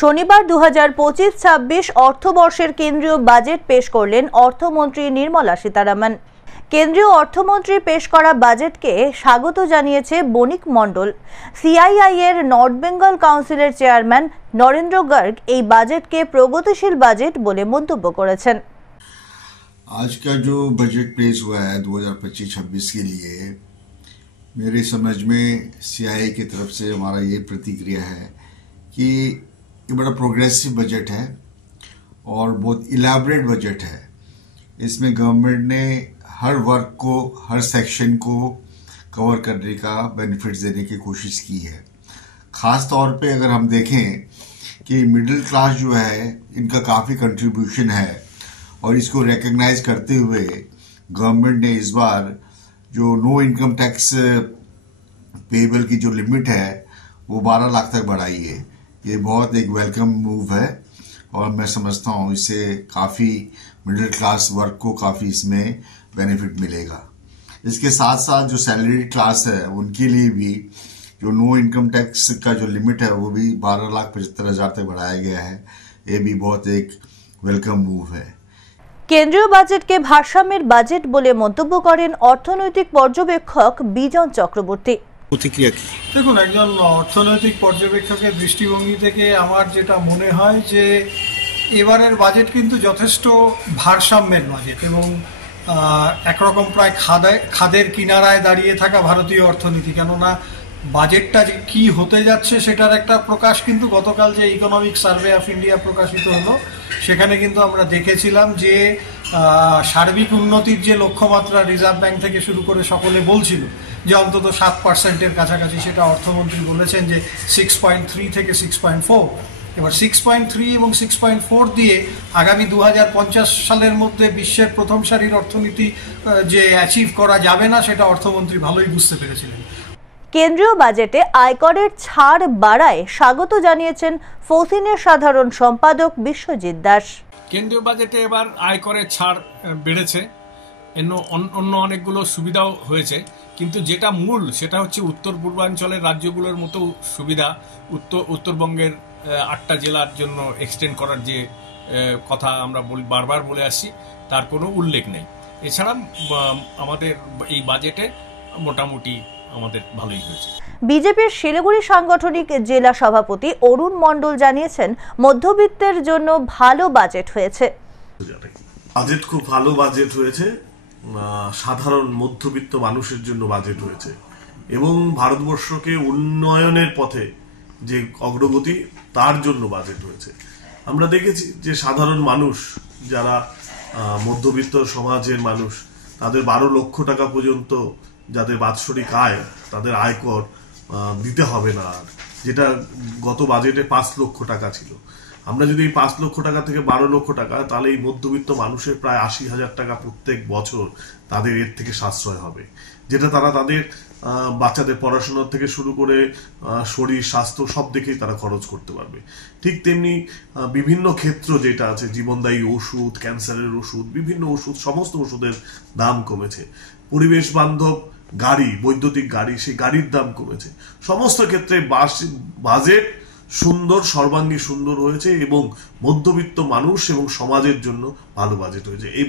শনিবার 2025-26 অর্থবর্ষের কেন্দ্রীয় বাজেট পেশ করলেন অর্থমন্ত্রী নির্মলা সীতারামন। কেন্দ্রীয় অর্থমন্ত্রী পেশ করা বাজেটকে স্বাগত জানিয়েছে বণিক মণ্ডল। সিআইআই এর নর্থ বেঙ্গল কাউন্সিলের চেয়ারম্যান নরেন্দ্র গার্গ এই বাজেটকে প্রগতিশীল বাজেট বলে মন্তব্য করেছেন। आज का जो बजट पेश हुआ है 2025-26 के लिए मेरे समझ में सीआईआई की तरफ से हमारा ये प्रतिक्रिया है कि ये बड़ा प्रोग्रेसिव बजट है और बहुत इलैबोरेट बजट है। इसमें गवर्नमेंट ने हर वर्ग को, हर सेक्शन को कवर करने का बेनिफिट्स देने की कोशिश की है। खास तौर पे अगर हम देखें कि मिडिल क्लास जो है इनका काफ़ी कंट्रीब्यूशन है और इसको रिकग्नाइज करते हुए गवर्नमेंट ने इस बार जो नो इनकम टैक्स पेएबल की जो लिमिट है वो 12 लाख तक बढ़ाई है। ये बहुत एक वेलकम मूव है और मैं समझता हूँ इससे काफ़ी मिडिल क्लास वर्ग को काफ़ी इसमें बेनिफिट मिलेगा। इसके साथ साथ जो सैलरीड क्लास है उनके लिए भी जो नो इनकम टैक्स का जो लिमिट है वो भी 12,75,000 तक बढ़ाया गया है। ये भी बहुत एक वेलकम मूव है। কেন্দ্রীয় বাজেটকে ভারসাম্যের বাজেট বলে মন্তব্য করেন অর্থনৈতিক পর্যবেক্ষক বিজন চক্রবর্তী। প্রতিক্রিয়া কি? দেখুন, একজন অর্থনৈতিক পর্যবেক্ষকের দৃষ্টিভঙ্গি থেকে আমার যেটা মনে হয় যে এবারের বাজেট কিন্তু যথেষ্ট ভারসাম্যের বাজেট এবং একরকম প্রায় খাদের কিনারায় দাঁড়িয়ে থাকা ভারতীয় অর্থনীতি। কেননা বাজেটটা যে কি হতে যাচ্ছে সেটার একটা প্রকাশ কিন্তু গতকাল যে ইকোনমিক সার্ভে অফ ইন্ডিয়া প্রকাশিত হলো সেখানে কিন্তু আমরা দেখেছিলাম যে সার্বিক উন্নতির যে লক্ষ্যমাত্রা রিজার্ভ ব্যাংক থেকে শুরু করে সকলে বলছিল যে অন্তত 7%-এর কাছাকাছি, সেটা অর্থমন্ত্রী বলেছেন যে 6.3 থেকে 6.4। এবার 6.3 এবং 6.4 দিয়ে আগামী 2050 সালের মধ্যে বিশ্বের প্রথম সারির অর্থনীতি যে অ্যাচিভ করা যাবে না সেটা অর্থমন্ত্রী ভালোই বুঝতে পেরেছিলেন। কেন্দ্রীয় বাজেটে আয়করের ছাড় বাড়ায় স্বাগত জানিয়েছেন ফোসিনের সাধারণ সম্পাদক বিশ্বজিৎ দাস। কেন্দ্রীয় বাজেটে এবার আয়করের ছাড় বেড়েছে, অন্য অনেকগুলো সুবিধাও হয়েছে, কিন্তু যেটা মূল সেটা হচ্ছে উত্তর পূর্বাঞ্চলের রাজ্যগুলোর মতো সুবিধা উত্তরবঙ্গের 8টা জেলার জন্য এক্সটেন্ড করার যে কথা আমরা বারবার বলে আসছি তার কোনো উল্লেখ নেই। এছাড়া আমাদের এই বাজেটে মোটামুটি আমাদের ভালোই হয়েছে। বিজেপির শিলিগুড়ি সাংগঠনিক জেলা সভাপতি অরুণ মণ্ডল জানিয়েছেন মধ্যবিত্তের জন্য ভালো বাজেট হয়েছে। বাজেট খুব ভালো বাজেট হয়েছে, সাধারণ মধ্যবিত্ত মানুষের জন্য বাজেট হয়েছে এবং ভারতবর্ষকে উন্নয়নের পথে যে অগ্রগতি তার জন্য বাজেট হয়েছে। আমরা দেখেছি যে সাধারণ মানুষ যারা মধ্যবিত্ত সমাজের মানুষ তাদের 12 লক্ষ টাকা পর্যন্ত যাদের বাৎসরিক আয় তাদের আয়কর দিতে হবে না, যেটা গত বাজেটে 5 লক্ষ টাকা ছিল। আমরা যদি এই 5 লক্ষ টাকা থেকে 12 লক্ষ টাকা, তাহলে এই মধ্যবিত্ত মানুষের প্রায় 80,000 টাকা প্রত্যেক বছর তাদের এর থেকে সাশ্রয় হবে, যেটা তারা তাদের বাচ্চাদের পড়াশোনা থেকে শুরু করে শরীর স্বাস্থ্য সব দিকেই তারা খরচ করতে পারবে। ঠিক তেমনি বিভিন্ন ক্ষেত্র যেটা আছে, জীবনদায়ী ওষুধ, ক্যান্সারের ওষুধ, বিভিন্ন ওষুধ, সমস্ত ওষুধের দাম কমেছে। পরিবেশ বান্ধব গাড়ি, বৈদ্যুতিক গাড়ি, সেই গাড়ির দাম কমেছে। সমস্ত ক্ষেত্রে বাজেট সুন্দর, সর্বাঙ্গী সুন্দর হয়েছে এবং মধ্যবিত্ত মানুষ এবং সমাজের জন্য ভালো বাজেট হয়েছে। এই